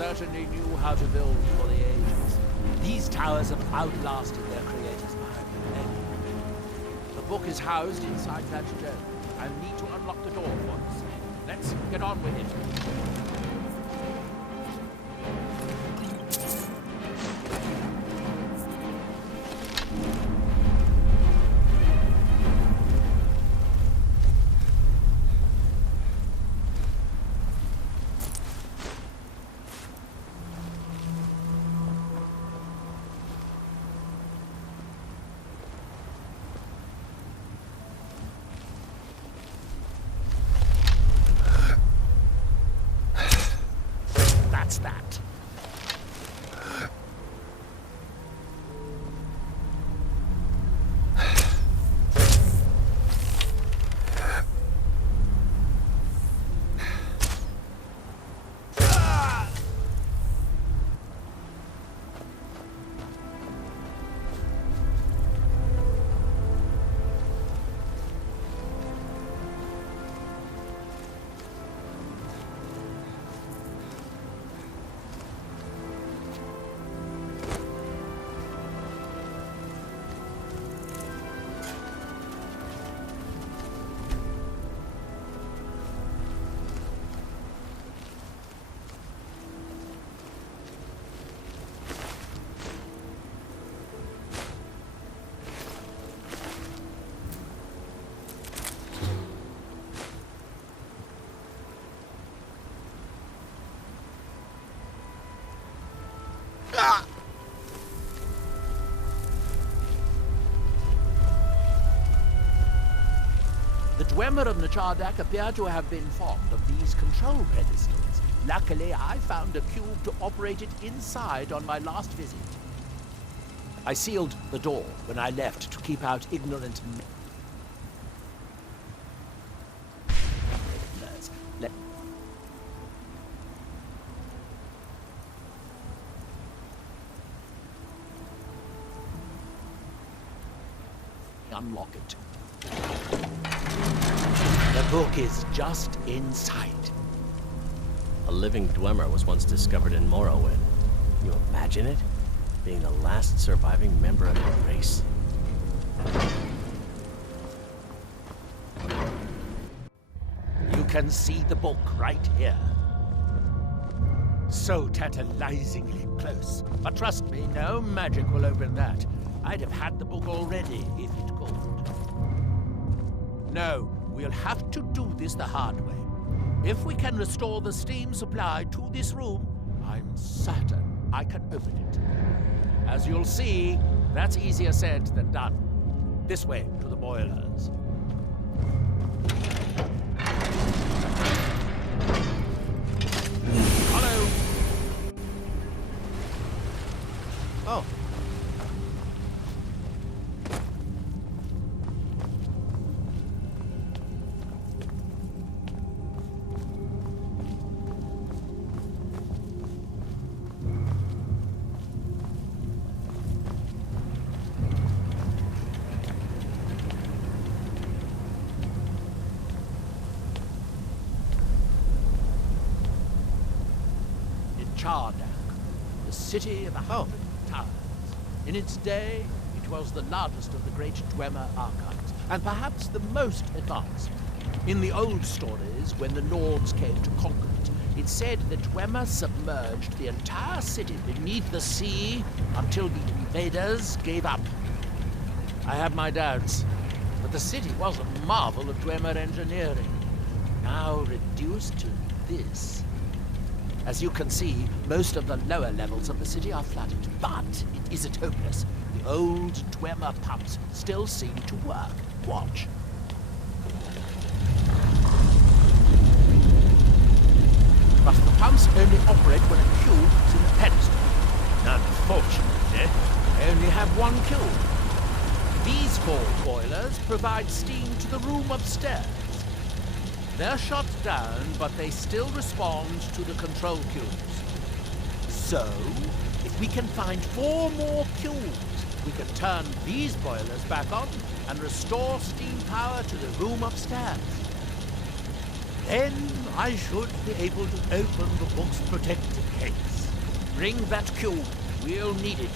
certainly knew how to build for the ages. These towers have outlasted their creators by millennia. The book is housed inside that dome. I'll need to unlock the door for us. Let's get on with it. That. The Dwemer of Nachardak appear to have been fond of these control pedestals. Luckily, I found a cube to operate it inside on my last visit. I sealed the door when I left to keep out ignorant men. Unlock it. The book is just inside. A living Dwemer was once discovered in Morrowind. Can you imagine it? Being the last surviving member of the race? You can see the book right here. So tantalizingly close. But trust me, no magic will open that. I'd have had the book already if it could. No, we'll have to do this the hard way. If we can restore the steam supply to this room, I'm certain I can open it. As you'll see, that's easier said than done. This way to the boilers. Hello. Oh. Nachardak, the city of 100 towers. In its day, it was the largest of the great Dwemer archives, and perhaps the most advanced. In the old stories, when the Lords came to conquer it, it said the Dwemer submerged the entire city beneath the sea until the invaders gave up. I have my doubts, but the city was a marvel of Dwemer engineering, now reduced to this. As you can see, most of the lower levels of the city are flooded, but it isn't hopeless. The old Dwemer pumps still seem to work. Watch. But the pumps only operate when a cube is in the pedestal. Unfortunately, I only have one cube. These 4 boilers provide steam to the room upstairs. They're shut down, but they still respond to the control cubes. So, if we can find 4 more cubes, we can turn these boilers back on and restore steam power to the room upstairs. Then I should be able to open the book's protected pace. Bring that cube. We'll need it.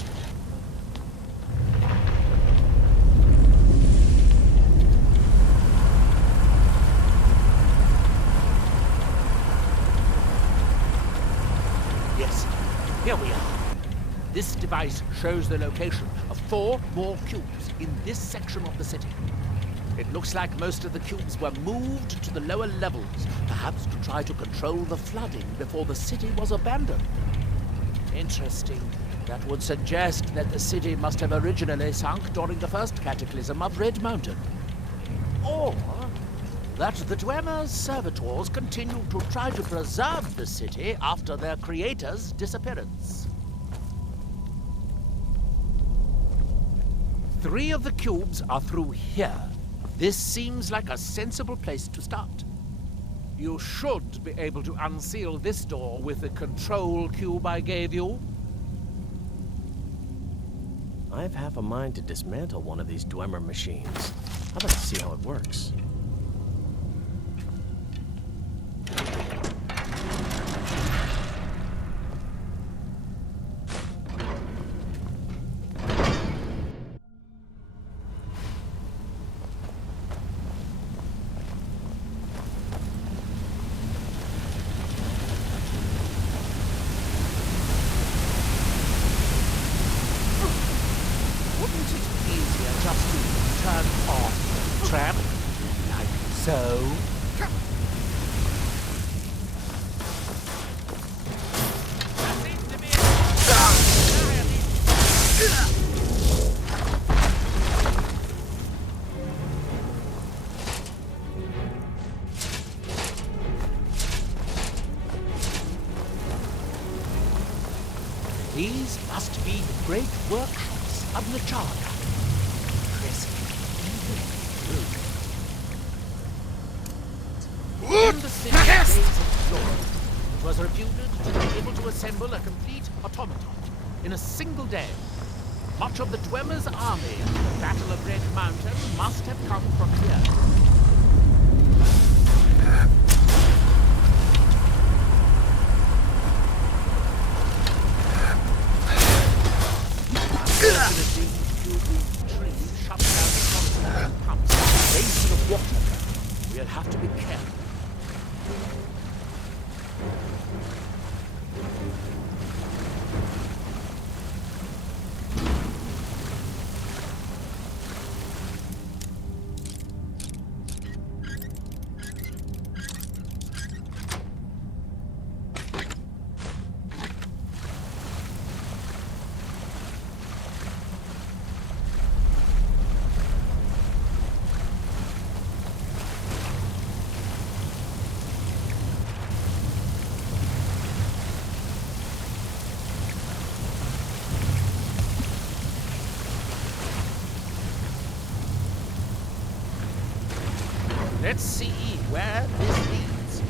Yes, here we are. This device shows the location of 4 more cubes in this section of the city. It looks like most of the cubes were moved to the lower levels, perhaps to try to control the flooding before the city was abandoned. Interesting. That would suggest that the city must have originally sunk during the first cataclysm of Red Mountain. Or that the Dwemer's servitors continued to try to preserve the city after their creator's disappearance. 3 of the cubes are through here. This seems like a sensible place to start. You should be able to unseal this door with the control cube I gave you. I have half a mind to dismantle one of these Dwemer machines. I'd like to see how it works. Wouldn't it be easier just to turn off the trap? Like so? These must be the great workshops of Nacharka. Pressing even through. In the city days of glory, it was reputed to be able to assemble a complete automaton in a single day. Much of the Dwemer's army at the Battle of Red Mountain must have come from here. Unfortunately, the tree shut down the corridor pumps, wasting of water. We'll have to be careful. Let's see where this leads.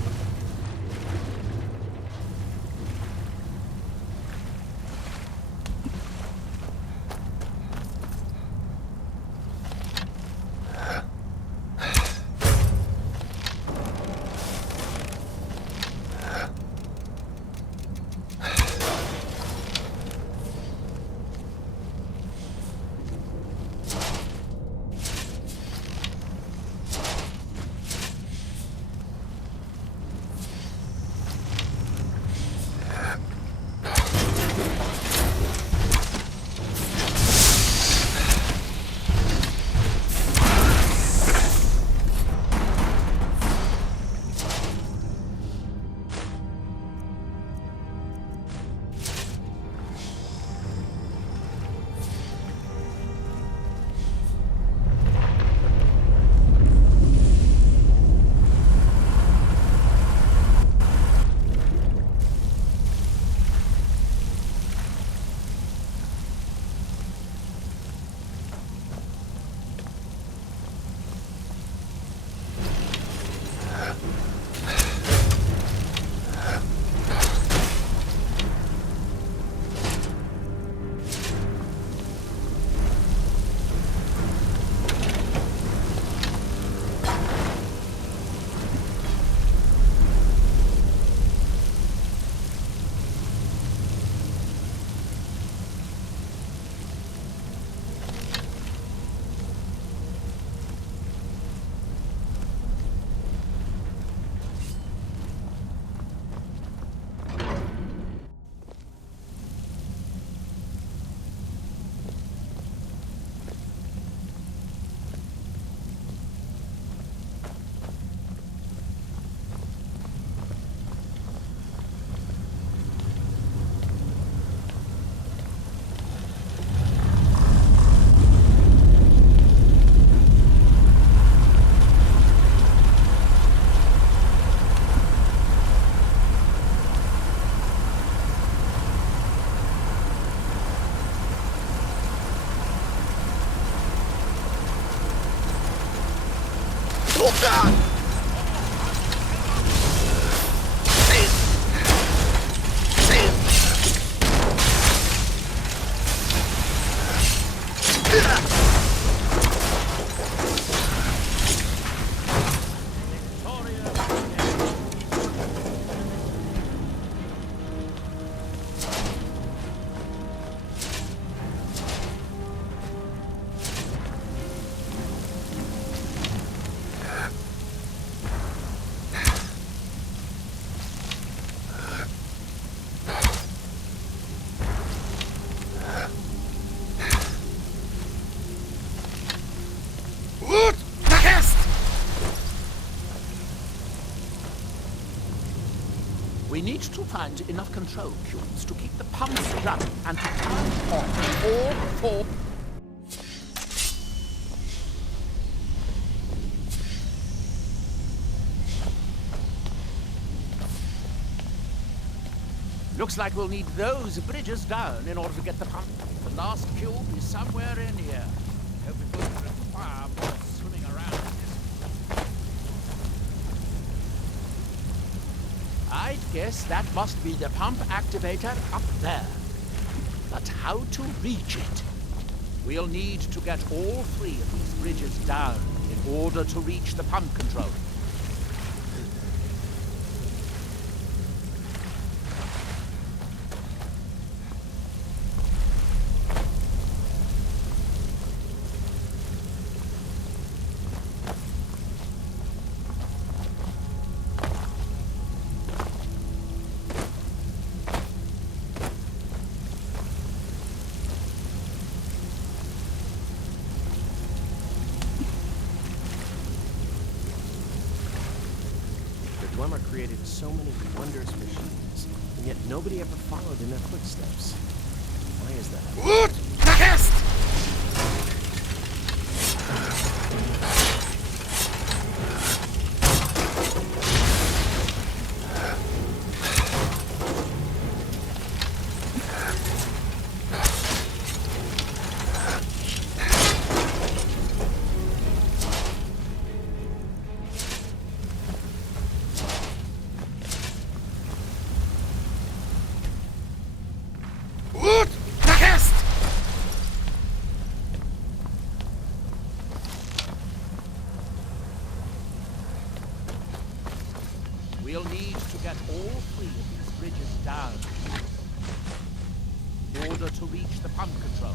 We need to find enough control cubes to keep the pumps running and to turn off all four. Looks like we'll need those bridges down in order to get the pump. The last cube is somewhere in here. Hope it won't require more swimming around in this. I'd guess that must be the pump activator up there. But how to reach it? We'll need to get all three of these bridges down in order to reach the pump control. Dwemer created so many wondrous machines, and yet nobody ever followed in their footsteps. Why is that? We'll need to get all three of these bridges down in order to reach the pump control.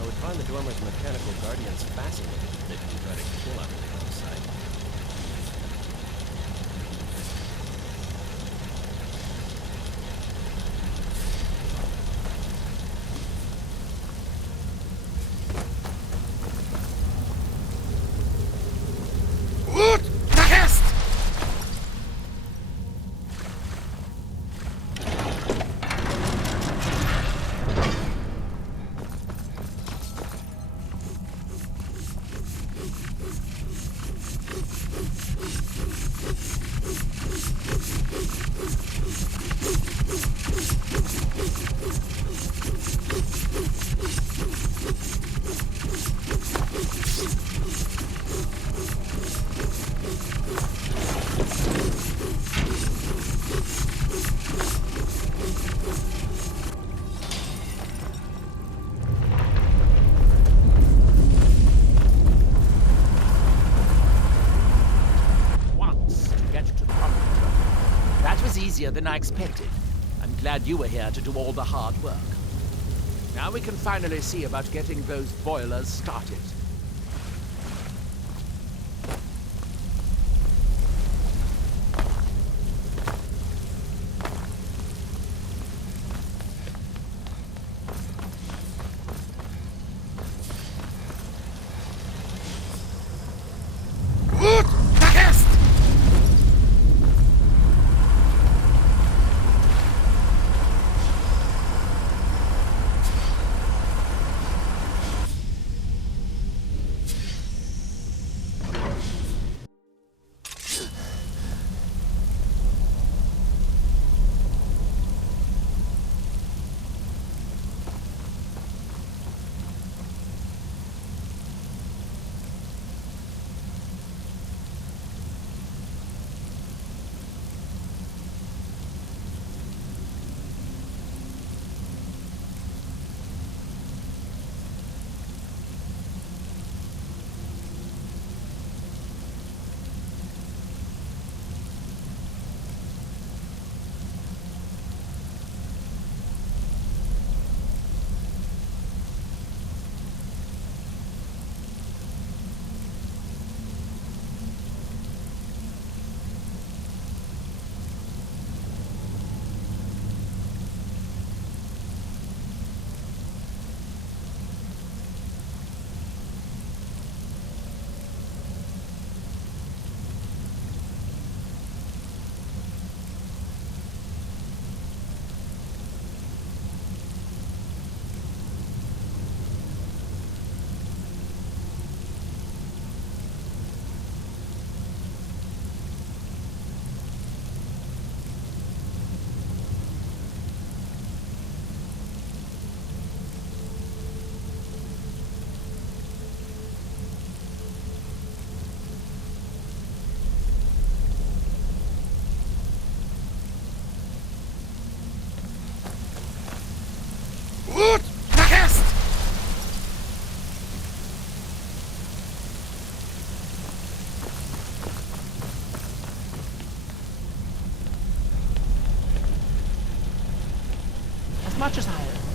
I would find the Dwemer's mechanical guardians fascinating if they didn't try to kill everything on sight. Easier than I expected. I'm glad you were here to do all the hard work. Now we can finally see about getting those boilers started.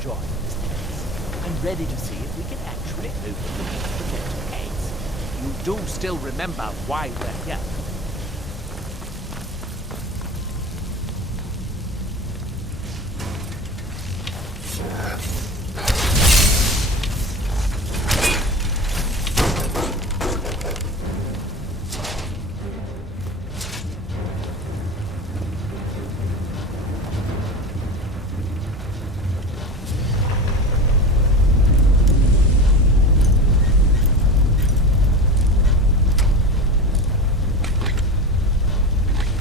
enjoying this place. I'm ready to see if we can actually open the protected gates. You do still remember why we're here.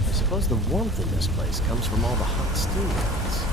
I suppose the warmth in this place comes from all the hot steam vents.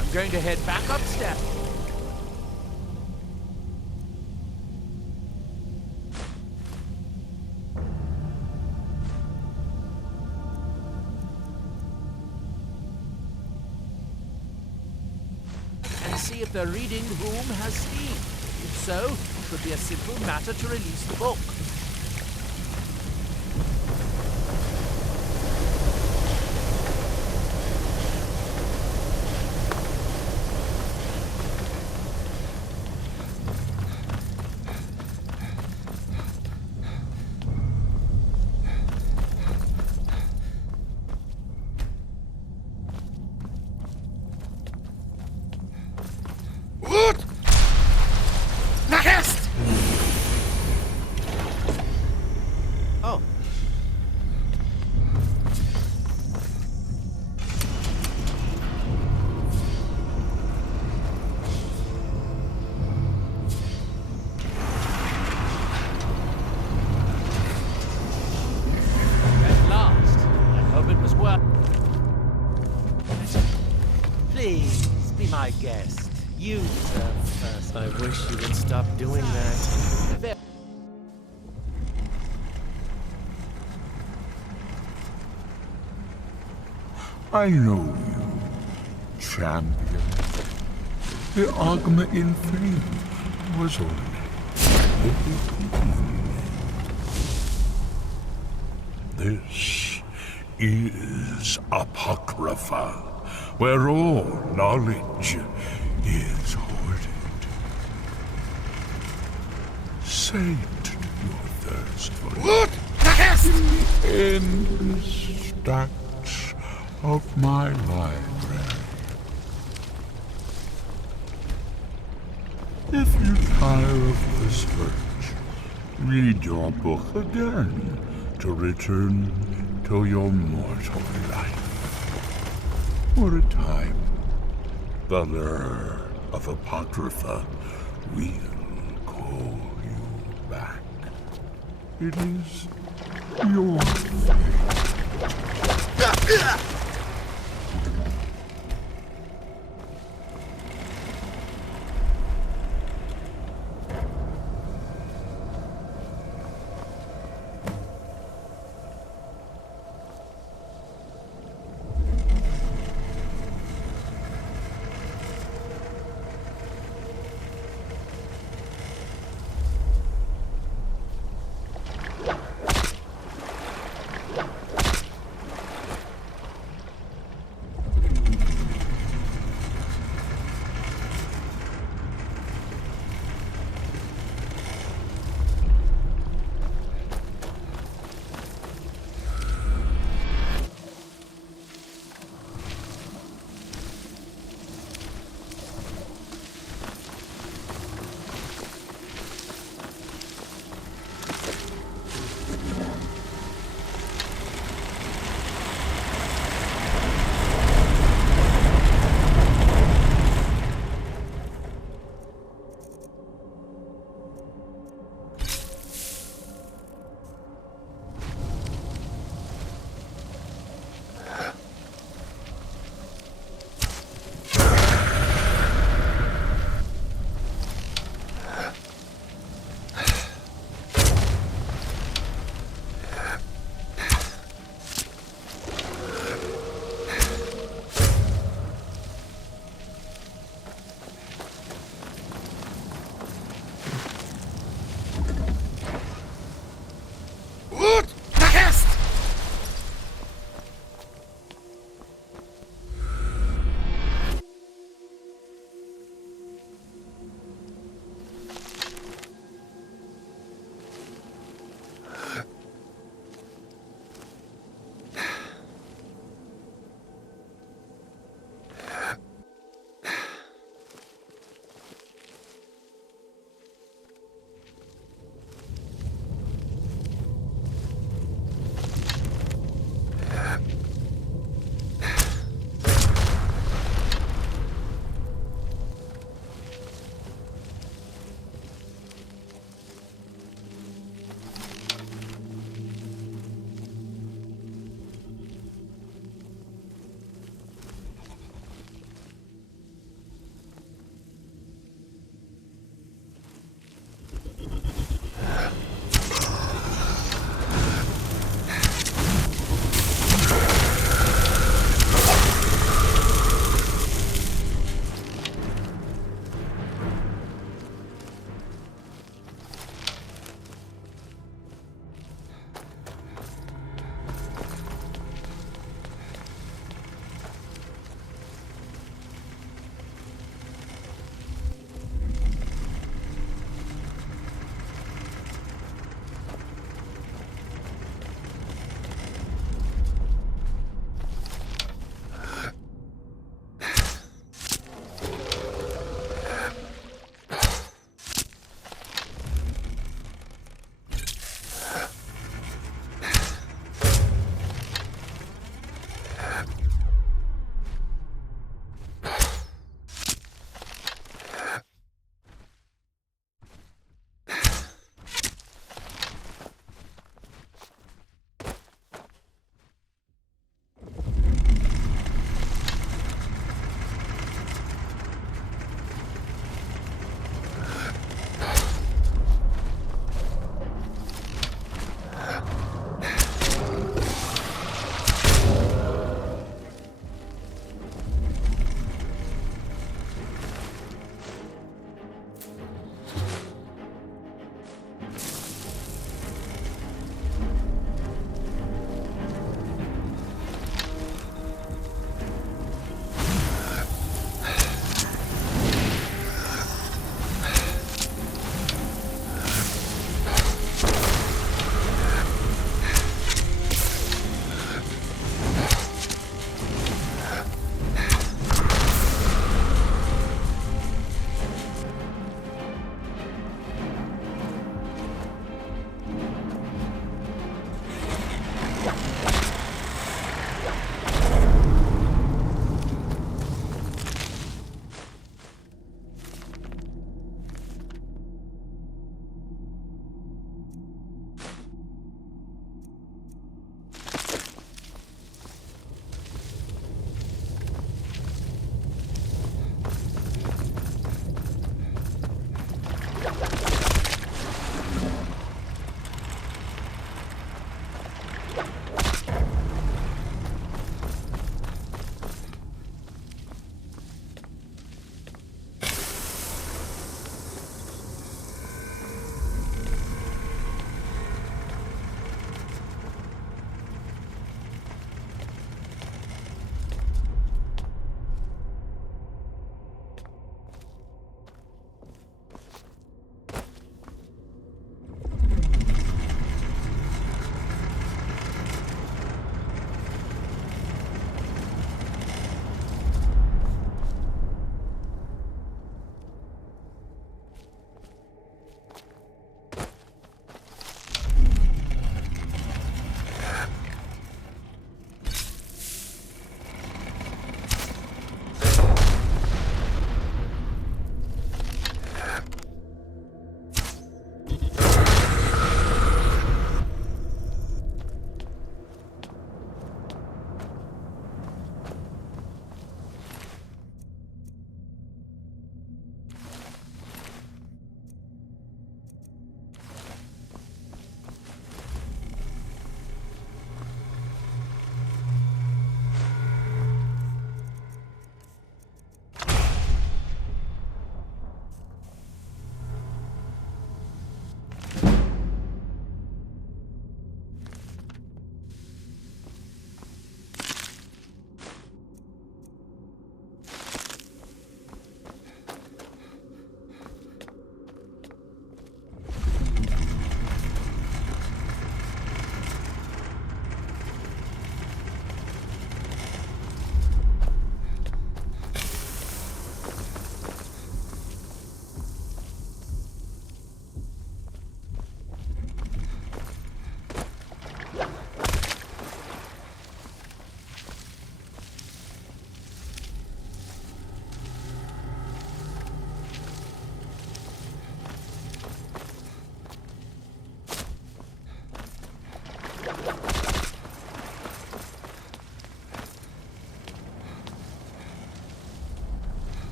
I'm going to head back upstairs. And see if the reading room has steam. If so, it would be a simple matter to release the book. Oh. At last. I hope it was worth. Please be my guest. You deserve the first. I wish you would stop doing that. I know you, champion. The argument in vain was only this is Apocrypha, where all knowledge is hoarded. Sate your thirst for what? Endless stacks of my library. If you tire of the search, read your book again to return to your mortal life. For a time, the lure of Apocrypha will call you back. It is your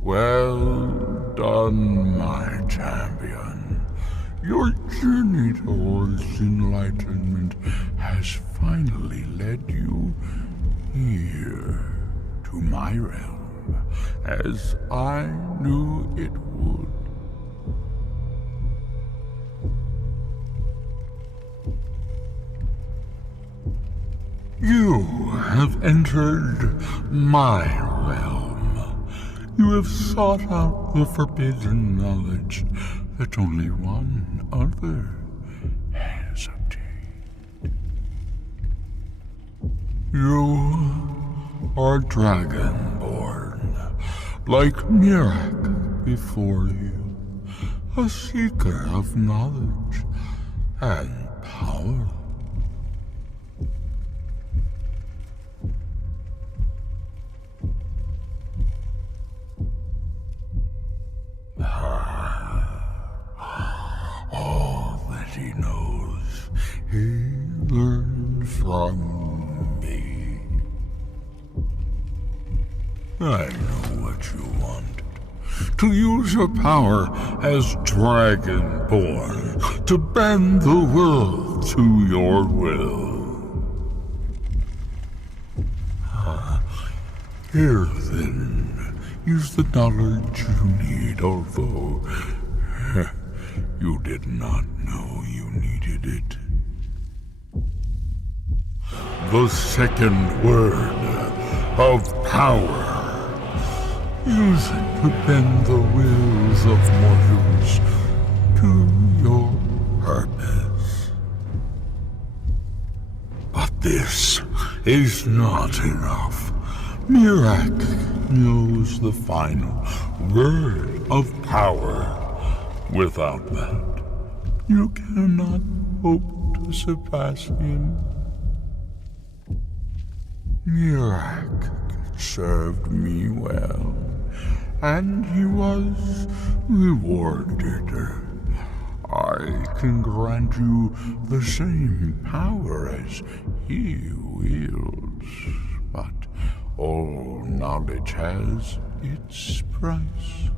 Well done, my champion. Your journey towards enlightenment has finally led you here to my realm, as I knew it would. You have entered my realm. You have sought out the forbidden knowledge that only one other has obtained. You are dragonborn, like miiraak before you, a seeker of knowledge and power. All that he knows, he learned from me. I know what you want. To use your power as Dragonborn, to bend the world to your will. Here then, use the knowledge you need, although you did not know you needed it. The second word of power. Use it to bend the wills of mortals to your purpose. But this is not enough. miiraak knows the final word of power. Without that, you cannot hope to surpass him. miiraak served me well, and he was rewarded. I can grant you the same power as he wields, but all knowledge has its price.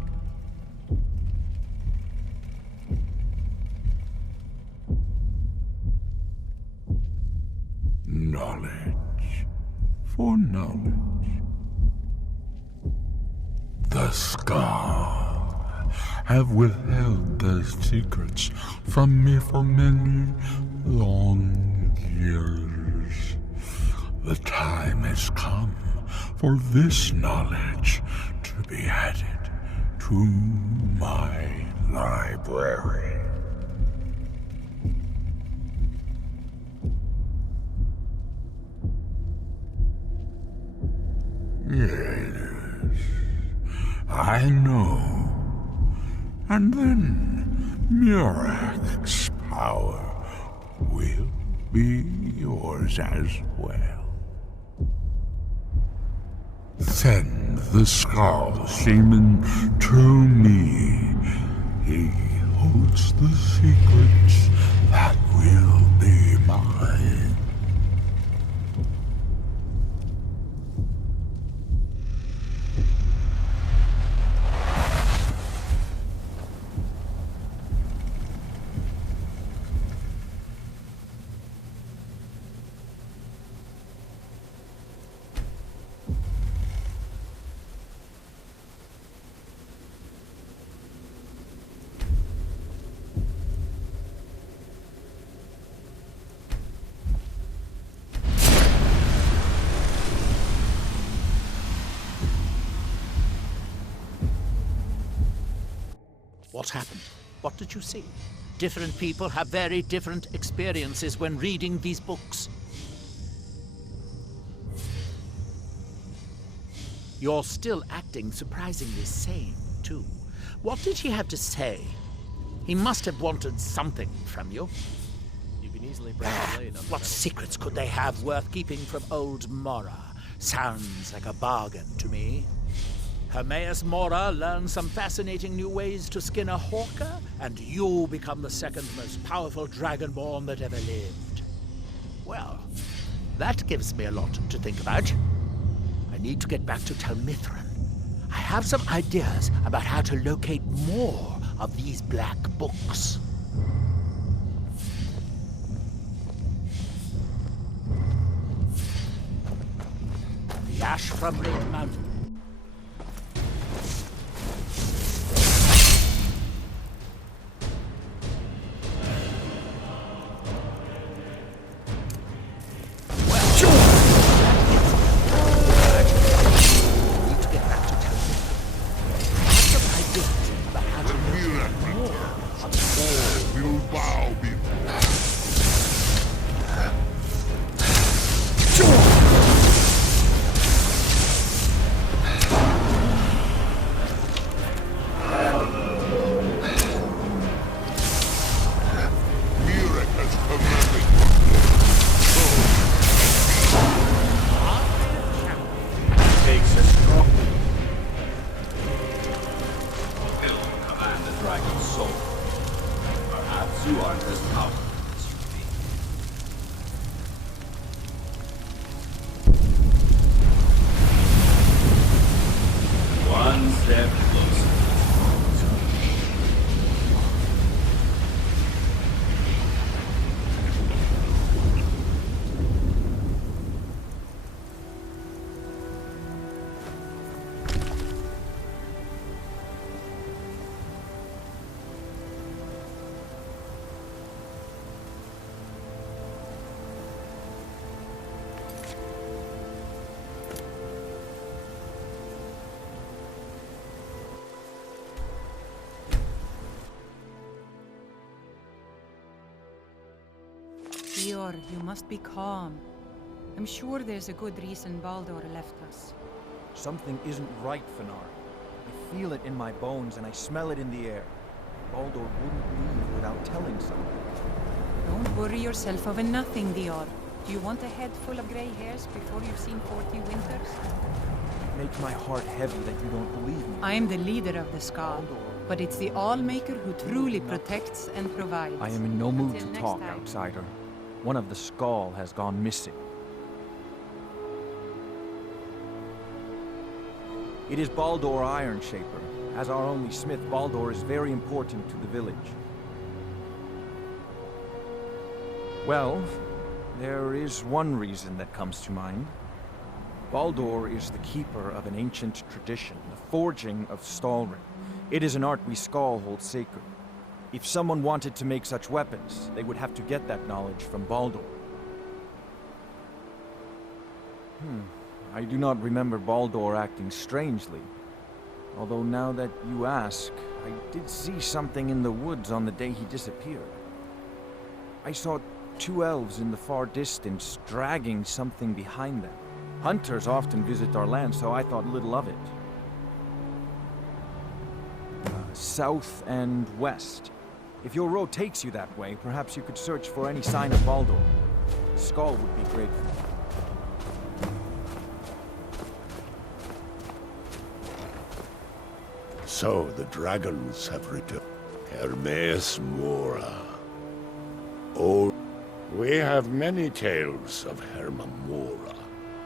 Knowledge for knowledge. The Scar have withheld their secrets from me for many long years. The time has come for this knowledge to be added to my library. Yes, I know. And then miiraak's power will be yours as well. Send the Skull Shaman to me. He holds the secrets that will be mine. What happened? What did you see? Different people have very different experiences when reading these books. You're still acting surprisingly sane, too. What did he have to say? He must have wanted something from you. You can easily break a blade on the What metal. secrets could they have worth keeping from old Mora? Sounds like a bargain to me. Hermaeus Mora learns some fascinating new ways to skin a hawker, and you become the second most powerful dragonborn that ever lived. Well, that gives me a lot to think about. I need to get back to Telmithran. I have some ideas about how to locate more of these black books. The ash from Red Mountain. Dior, you must be calm. I'm sure there's a good reason Baldur left us. Something isn't right, Fanar. I feel it in my bones and I smell it in the air. Baldur wouldn't leave without telling someone. Don't worry yourself over nothing, Dior. Do you want a head full of grey hairs before you've seen 40 winters? It makes my heart heavy that you don't believe me. I am the leader of the Skal, but it's the Allmaker who truly protects and provides. I am in no mood Until to next talk, time. outsider. One of the Skal has gone missing. It is Baldur Ironshaper. As our only smith, Baldur is very important to the village. Well, there is one reason that comes to mind. Baldur is the keeper of an ancient tradition, the forging of Stalrim. It is an art we Skal hold sacred. If someone wanted to make such weapons, they would have to get that knowledge from Baldur. I do not remember Baldur acting strangely. Although now that you ask, I did see something in the woods on the day he disappeared. I saw two elves in the far distance dragging something behind them. Hunters often visit our land, so I thought little of it. South and west. If your road takes you that way, perhaps you could search for any sign of Baldur. Skal would be grateful. So the dragons have returned. Hermaeus Mora. Oh, we have many tales of Herma Mora,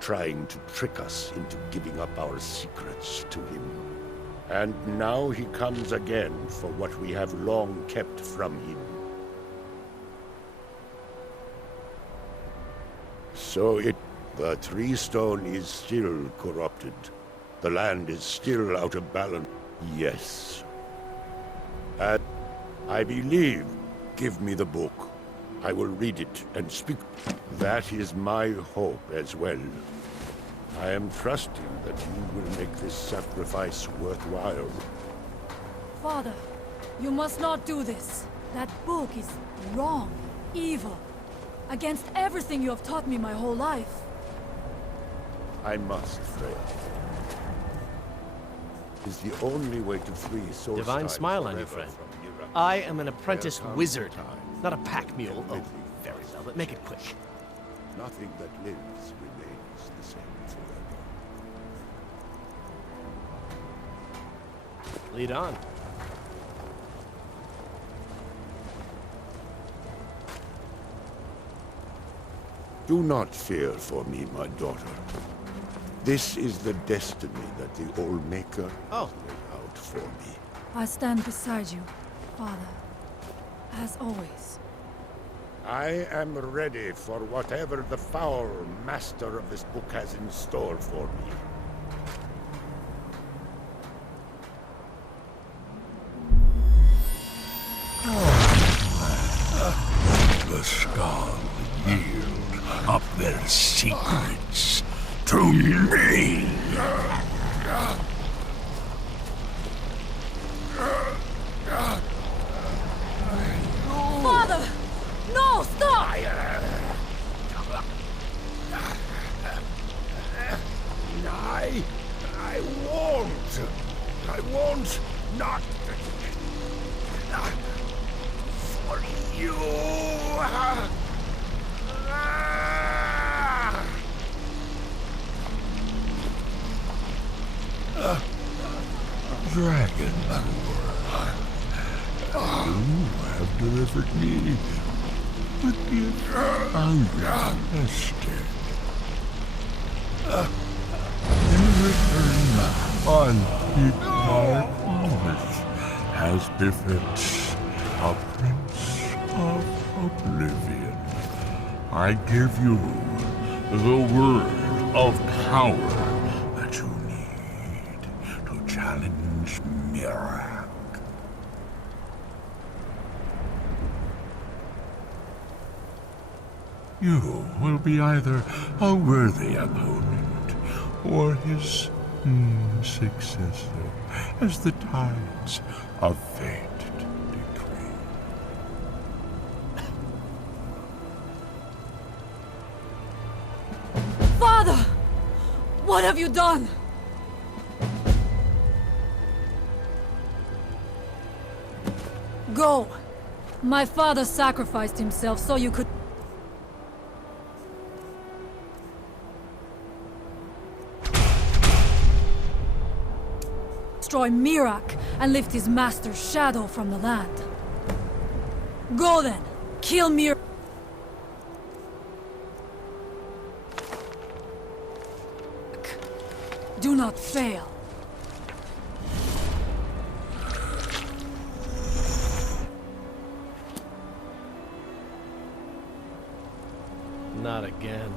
trying to trick us into giving up our secrets to him. And now he comes again for what we have long kept from him. So the Tree Stone is still corrupted. The land is still out of balance. Yes. And I believe. Give me the book. I will read it and speak. That is my hope as well. I am trusting that you will make this sacrifice worthwhile. Father, you must not do this. That book is wrong, evil, against everything you have taught me my whole life. I must, Freya. is the only way to free Solstheim Divine smile on you, forever friend. from miiraak. I am an apprentice There comes wizard, a time not a pack mule. when Oh, everything very well, but make it quick. Nothing that lives remains the same forever. Lead on. Do not fear for me, my daughter. This is the destiny that the Old Maker Oh. laid out for me. I stand beside you, Father. As always. I am ready for whatever the foul master of this book has in store for me. The skull yield up their secrets to me. Father! No, stop! I won't. I won't not for you. Dragon, you have delivered me a gift unrequested. In return, I'll keep my promise as befits a prince of oblivion. I give you the word of power that you need to challenge miiraak. You will be either a worthy opponent or his successor, as the tides of fate decree. Father! What have you done? Go! My father sacrificed himself so you could... destroy miiraak and lift his master's shadow from the land. Go then! Kill miiraak! Do not fail. Not again.